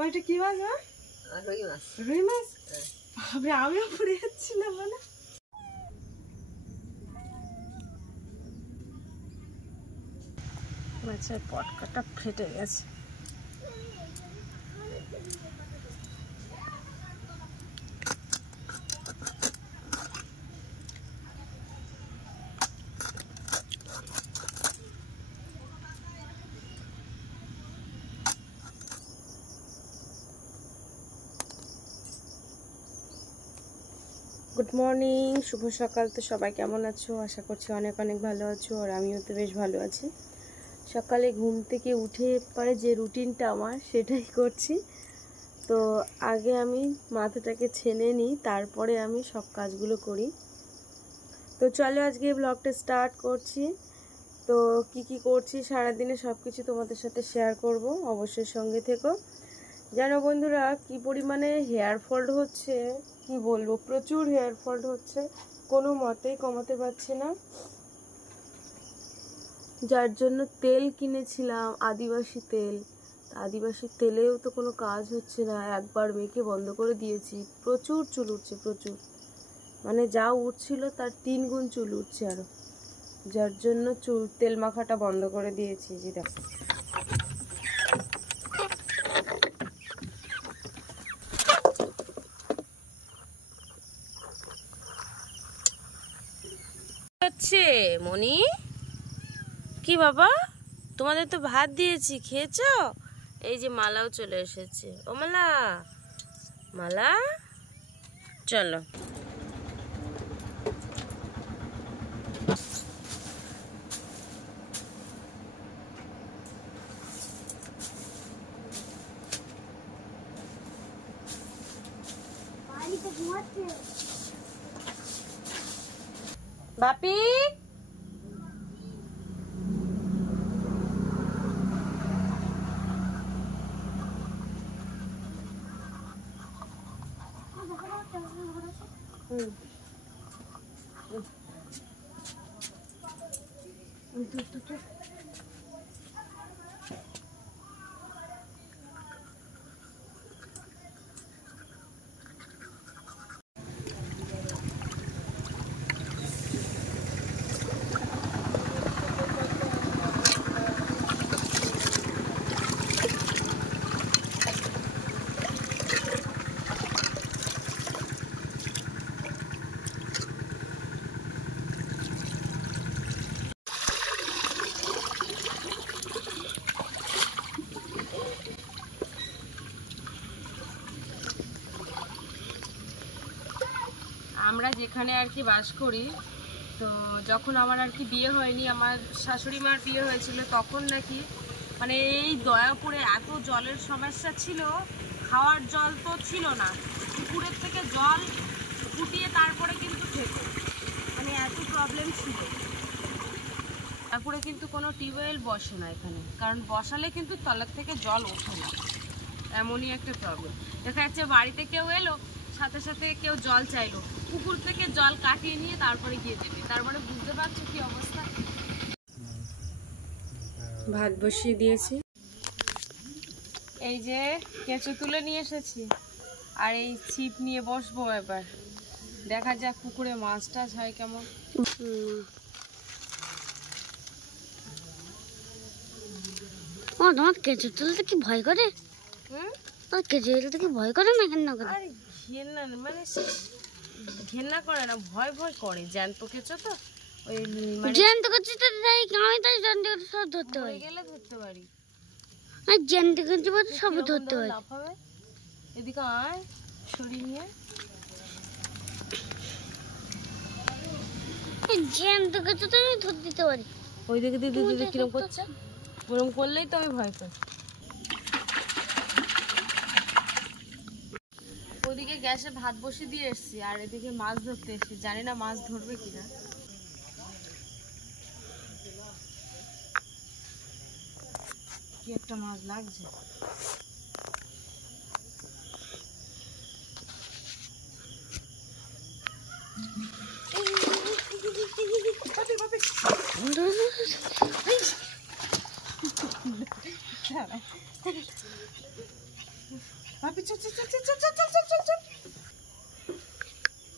ওইটা কি মাছ? রুই মাছ। রুই মাছ? আমিও পড়ে যাচ্ছিলাম মানে। মাছের পটকাটা ফেটে গেছে। গুড মর্নিং, শুভ সকাল। তো সবাই কেমন আছো? আশা করছি অনেক অনেক ভালো আছো, আর আমিও তো বেশ ভালো আছি। সকালে ঘুম থেকে উঠে পরে যে রুটিনটা আমার সেটাই করছি। তো আগে আমি মাথাটাকে ছেনে নিই, তারপরে আমি সব কাজগুলো করি। তো চলো আজকে ব্লগটা স্টার্ট করছি। তো কি করছি সারাদিনে সব কিছু তোমাদের সাথে শেয়ার করব, অবশ্যই সঙ্গে থেকো। জানো বন্ধুরা, কি পরিমাণে হেয়ার ফল হচ্ছে কি বলবো, প্রচুর হেয়ার ফল হচ্ছে, কোনো মতেই কমাতে পারছি না। যার জন্য তেল কিনেছিলাম, আদিবাসী তেল। আদিবাসী তেলেও তো কোনো কাজ হচ্ছে না, একবার মেখে বন্ধ করে দিয়েছি। প্রচুর চুল উঠছে, প্রচুর, মানে যা উঠছিল তার 3 গুণ চুল উঠছে আরো। যার জন্য তেল মাখাটা বন্ধ করে দিয়েছি। যে দেখো হচ্ছে মনি, কি বাবা, তোমাদের তো ভাত দিয়েছি, খেয়েছো? এই যে মালাও চলে এসেছে। ও মালা, মালা চলো। বাপি, আমরা যেখানে আর কি বাস করি, তো যখন আমার আর কি বিয়ে হয়নি, আমার শাশুড়ি মার বিয়ে হয়েছিল, তখন নাকি মানে এই দয়াপুরে এত জলের সমস্যা ছিল। খাওয়ার জল তো ছিল না, পুকুরের থেকে জল ফুটিয়ে তারপরে কিন্তু খেত, মানে এত প্রবলেম ছিল। তারপরে কিন্তু কোনো টিউবওয়েল বসে না এখানে, কারণ বসালে কিন্তু তলার থেকে জল ওঠে না, এমনই একটা প্রবলেম। দেখা যাচ্ছে বাড়িতে কেউ এলো, সাথে সাথে কেউ জল চাইলো, পুকুর থেকে জল কাটিয়ে নিয়ে তারপরে গিয়ে দেবে। তারপরে বুঝতে পারছো কি অবস্থা। ভাত বসিয়ে দিয়েছি, এই যে কেঁচো তুলে নিয়ে এসেছি, আর এই ছিপ নিয়ে বসবো। এবার দেখা যাক পুকুরে মাছ টাছ হয় কেমন। তোমার কেঁচো তুলতে কি ভয় করে? কেঁচো তুলতে কি ভয় করে না? কেন করে? আরে ঘেন্না, মানে ঘেন্না করে না, ভয় ভয় করে। জ্যান্ত কেঁচো তো, ওই জ্যান্ত কেঁচো তো আমি তো জ্যান্ত কেঁচো সব ধরতে পারি, গেলে ধরতে পারি। আর জ্যান্ত কেঁচো সব ধরতে পারি। লাফাবে, এদিকে আয়, সরিয়ে নিয়ে। জ্যান্ত কেঁচো তো আমি ধরতে দিতে পারি। ওই দিকে দিদি দিদি কিরম করছে, ওরম করলেই তো আমি ভয় পাই। ওদিকে গ্যাসে ভাত বসিয়ে দিয়ে এসছি, আর এদিকে মাছ ধরতে এসছি। জানি না মাছ ধরবে কিনা। কি একটা মাছ লাগছে।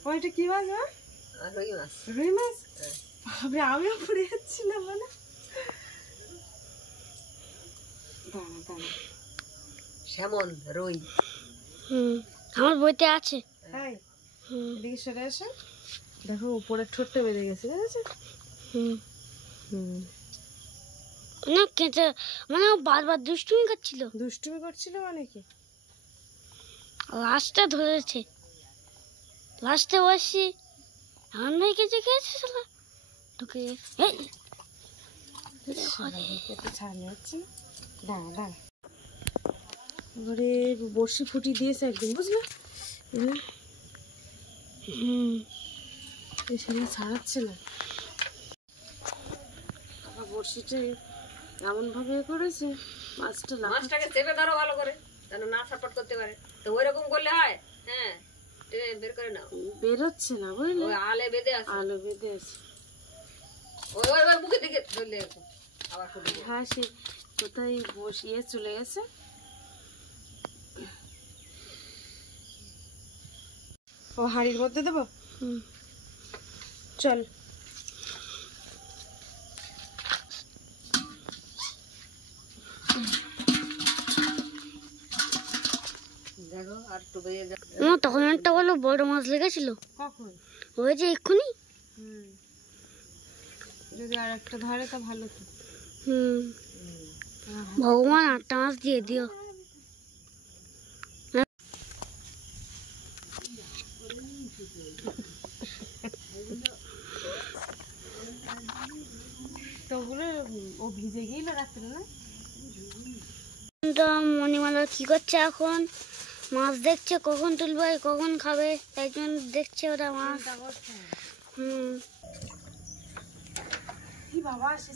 ওইটা কি মাছ? রুই মাছ। রুই মাছ? আমিও পড়ে যাচ্ছিলাম মানে। সেমন রুই। আমার বইতে আছে। তাই? এদিকে সরে আসো। দেখো উপরে ঠোঁটটা বেঁধে গেছে, বুঝেছো? না কেঁচে মানে ও বারবার দুষ্টুমি করছিল। দুষ্টুমি করছিল মানে কি? লাস্টে ধরেছে, লাস্টে বসি এমন ভাই কেঁচে খেয়েছে শালা তোকে। ছাড় হচ্ছে না, দাঁড়া দাঁড়া। এবারে বড়শি ফুটি দিয়েছে একদম, বুঝলে? এই সামনে ছাড়াচ্ছে না। আবার বড়শিটা এমন ভাবে করেছে মাছটাকে চেপে ধরো ভালো করে, যেন না সাপোর্ট করতে পারে। তো ওইরকম করলে হয়। হ্যাঁ, বের করে নাও। বেরোচ্ছে না, বুঝলে? ওই আলে বেঁধে আছে। আলো বেঁধে আছে। ওই ওই ওই মুখের দিকে ধরলে আবার ফুটে যাবে। হ্যাঁ, সে কোথায় বসিয়ে চলে গেছে। ও হাঁড়ির মধ্যে দেবো। চল। দেখো আর একটু বেরিয়ে যাবে। তখন একটা বলো বড় মাছ লেগেছিল। কখন? ওই যে এক্ষুনি। যদি আর একটা ধরে তা ভালো তো। ভগবান আটটা মাছ দিয়ে দিও। তো ওগুলো ও ভিজে গিয়েছিল রাত্রে, না? মণিমালা কি করছে এখন? মাছ দেখছে কখন তুলবে কখন খাবে, তাই জন্য দেখছে ওরা মাছ। কি বাবা, সে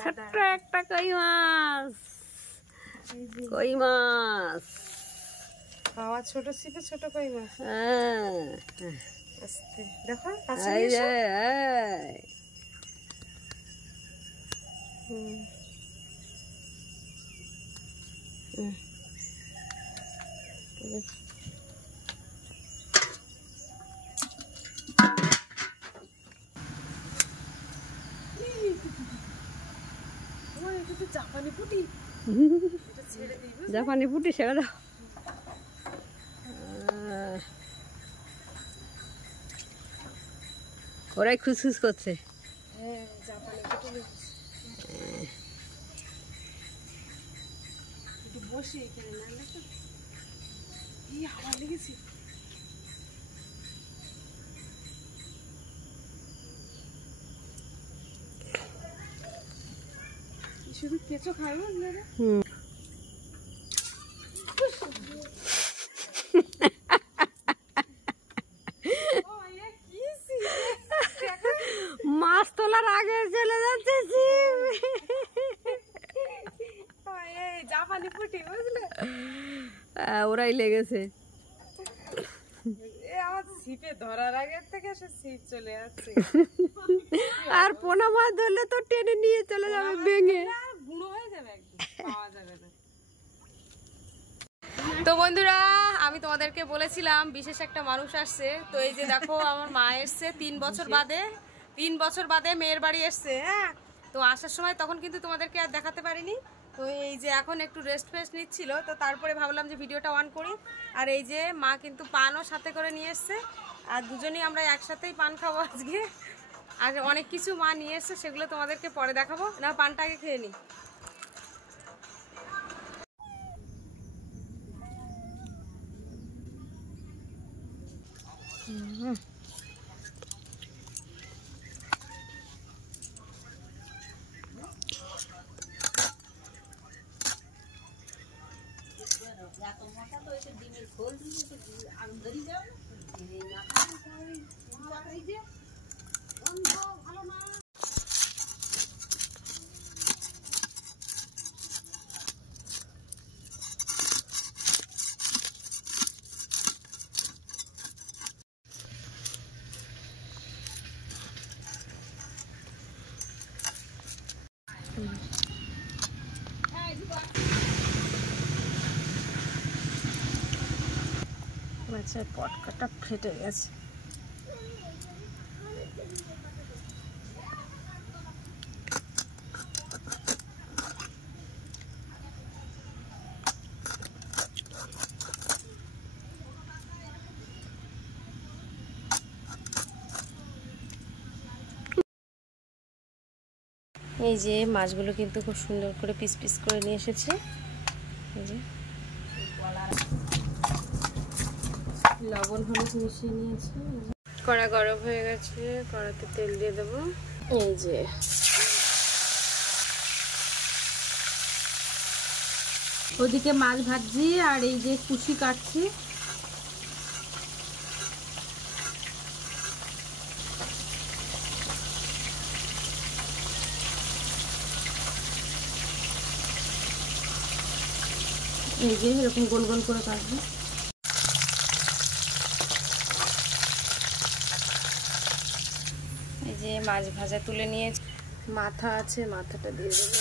ছোট্ট একটা কই মাছ। কই মাছ। বাবা ছোট ছিপে ছোট কই মাছ। আস্তে দেখো, কাছে এই নিয়ে যে জাপানি পুঁটি। জাপানি পুঁটি ছেড়ে দাও। ওরাই খুসখুস করছে। হ্যাঁ, জাপানি পুঁটি। একটু বসে এখানে, না দেখো কি হাওয়া লেগেছে। শুধু কেঁচো খাবে আপনারা? মাছ তোলার আগে চলে যাচ্ছে জাপানি পুঁটি, বুঝলে? ওরাই লেগেছে। আমার ছিপে ধরার আগে থেকে সে ছিপ চলে যাচ্ছে। আর পোনা মাছ ধরলে তো টেনে নিয়ে চলে যাবে ভেঙে। গুঁড়ো হয়ে যাবে, একদম পাওয়া যাবে না। তো বন্ধুরা, আমি তোমাদেরকে বলেছিলাম বিশেষ একটা মানুষ আসছে। তো এই যে দেখো, আমার মা এসছে 3 বছর বাদে মেয়ের বাড়ি এসছে। হ্যাঁ, তো আসার সময় তখন কিন্তু তোমাদেরকে আর দেখাতে পারিনি। তো এই যে এখন একটু রেস্ট নিচ্ছিল, তো তারপরে ভাবলাম যে ভিডিওটা অন করি। আর এই যে মা কিন্তু পানও সাথে করে নিয়ে এসছে, আর দুজনেই আমরা একসাথেই পান খাবো আজকে। আর অনেক কিছু মা নিয়ে এসছে, সেগুলো তোমাদেরকে পরে দেখাবো। না, পানটা আগে খেয়ে নিই। মাছের পটকাটা ফেটে গেছে। এই যে মাছগুলো কিন্তু খুব সুন্দর করে পিস পিস করে নিয়ে এসেছি। এই যে লবণ হলুদ মিশিয়ে নিয়েছি। কড়া গরম হয়ে গেছে, কড়াতে তেল দিয়ে দেবো। এই যে ওদিকে মাছ ভাজছি আর এই যে কুচি কাটছি। এই যে এরকম গোল গোল করে কাটবো। এই যে মাছ ভাজা তুলে নিয়েছি, মাথা আছে, মাথাটা দিয়ে দেবো।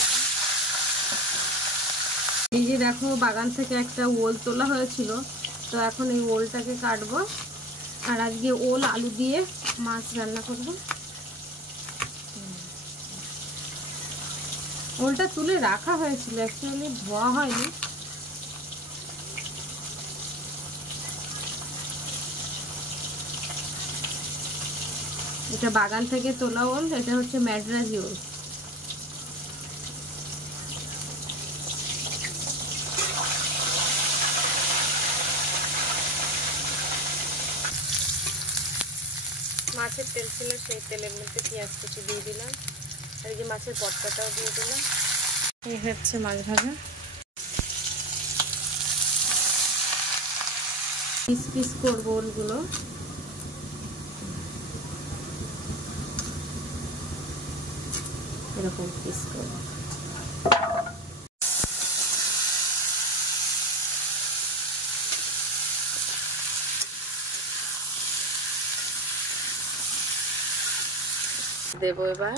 এই যে দেখো বাগান থেকে একটা ওল তোলা হয়েছিল, তো এখন এই ওলটাকে কাটবো আর আজকে ওল আলু দিয়ে মাছ রান্না করব। ওলটা তুলে রাখা হয়েছিল, অ্যাকচুয়ালি ধোয়া হয়নি। এটা বাগান থেকে তোলা ওল, এটা হচ্ছে ম্যাড্রাজি ওল। মাছের তেল ছিল, সেই তেলের মধ্যে পেঁয়াজ কুচি দিয়ে দিলাম আর এই যে মাছের পটকাটাও দিয়ে দিলাম। এই হচ্ছে মাছ ভাজা। পিস পিস করবো ওলগুলো। এরকম পিস করবো। দেবো এবার।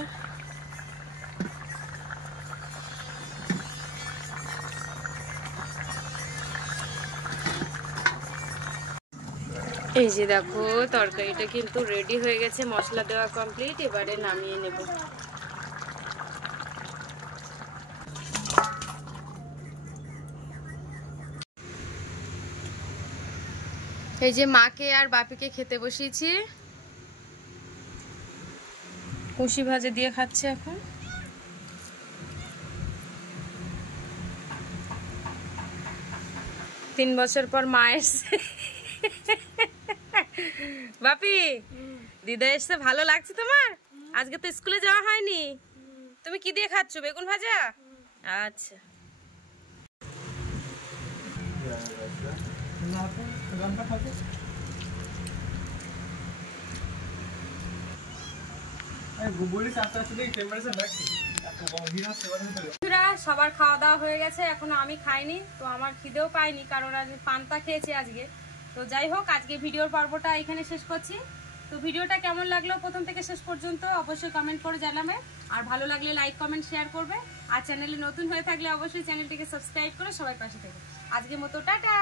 এই যে দেখো তরকারিটা কিন্তু রেডি হয়ে গেছে, মশলা দেওয়া কমপ্লিট। এবারে নামিয়ে নেব। এই যে মাকে আর বাপিকে খেতে বসিয়েছি, কুশি ভাজা দিয়ে খাচ্ছে এখন। তিন বছর পর মা এসছে। বাপি দিদা এসছে, ভালো লাগছে তোমার? আজকে তো স্কুলে যাওয়া হয়নি। তুমি কি দিয়ে খাচ্ছ? বেগুন ভাজা? আচ্ছা। সবার খাওয়া দাওয়া হয়ে গেছে, এখনো আমি খাইনি, তো আমার খিদেও পাইনি, কারণ আজ পান্তা খেয়েছি আজকে। তো যাই হোক, আজকে ভিডিওর পর্বটা এখানে শেষ করছি। তো ভিডিওটা কেমন লাগলো প্রথম থেকে শেষ পর্যন্ত অবশ্যই কমেন্ট করে জানাবে, আর ভালো লাগলে লাইক কমেন্ট শেয়ার করবে, আর চ্যানেলে নতুন হয়ে থাকলে অবশ্যই চ্যানেলটিকে সাবস্ক্রাইব করে সবাই পাশে থেকে। আজকের মতো টাটা।